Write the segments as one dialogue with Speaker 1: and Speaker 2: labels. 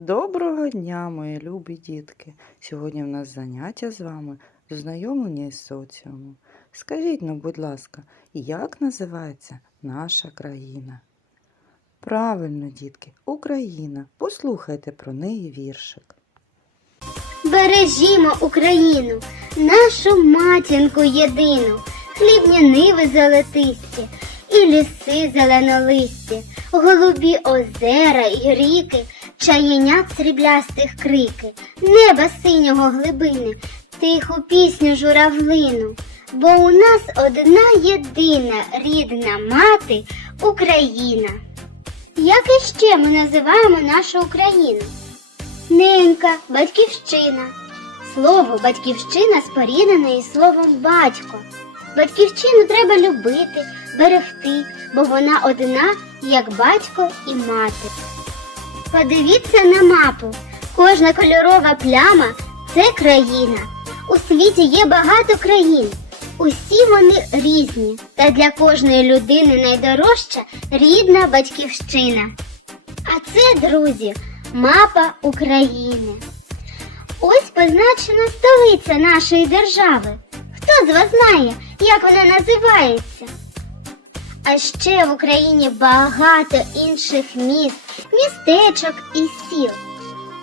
Speaker 1: Доброго дня, мої любі дітки! Сьогодні в нас заняття з вами з ознайомлення із соціумом. Скажіть, ну, будь ласка, як називається наша країна? Правильно, дітки, Україна. Послухайте про неї віршик.
Speaker 2: Бережімо Україну, нашу матінку єдину, хлібні ниви золотисті, і ліси зеленолисті, голубі озера і ріки, чаєнят сріблястих крики, неба синього глибини, тиху пісню журавлину. Бо у нас одна єдина рідна мати Україна. Як іще ми називаємо нашу Україну? Ненька, батьківщина. Слово батьківщина споріднене із словом батько. Батьківщину треба любити, берегти, бо вона одна, як батько і мати. Подивіться на мапу. Кожна кольорова пляма це країна. У світі є багато країн. Усі вони різні, та для кожної людини найдорожча рідна батьківщина. А це, друзі, мапа України. Ось позначена столиця нашої держави. Хто з вас знає, як вона називається? А ще в Україні багато інших міст, містечок і сіл.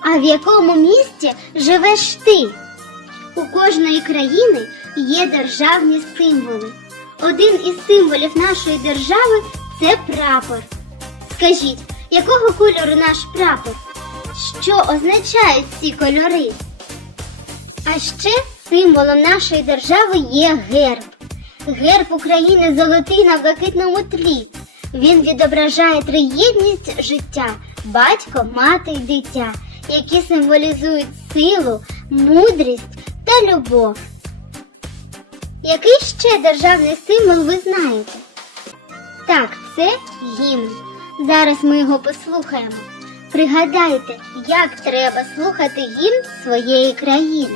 Speaker 2: А в якому місті живеш ти? У кожної країни є державні символи. Один із символів нашої держави це прапор. Скажіть, якого кольору наш прапор? Що означають ці кольори? А ще символом нашої держави є герб. Герб України золотий на блакитному тлі. Він відображає триєдність життя батько, мати й дитя, які символізують силу, мудрість та любов. Який ще державний символ ви знаєте? Так, це гімн. Зараз ми його послухаємо. Пригадайте, як треба слухати гімн своєї країни.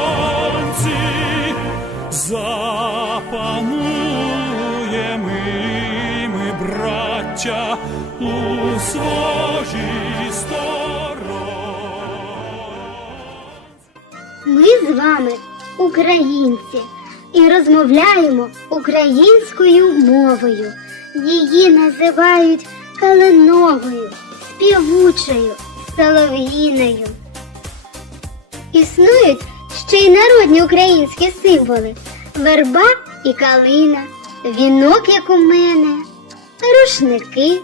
Speaker 3: браття, у своїй стороні.
Speaker 2: Ми з вами українці і розмовляємо українською мовою. Її називають калиновою, співучою, солов'їною. Існують ще й народні українські символи верба і калина, вінок, як у мене, рушники.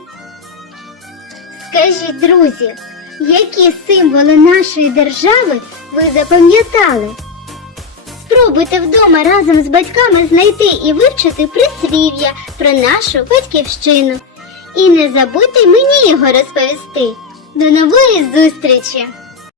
Speaker 2: Скажіть, друзі, які символи нашої держави ви запам'ятали? Спробуйте вдома разом з батьками знайти і вивчити прислів'я про нашу батьківщину. І не забудьте мені його розповісти. До нової зустрічі!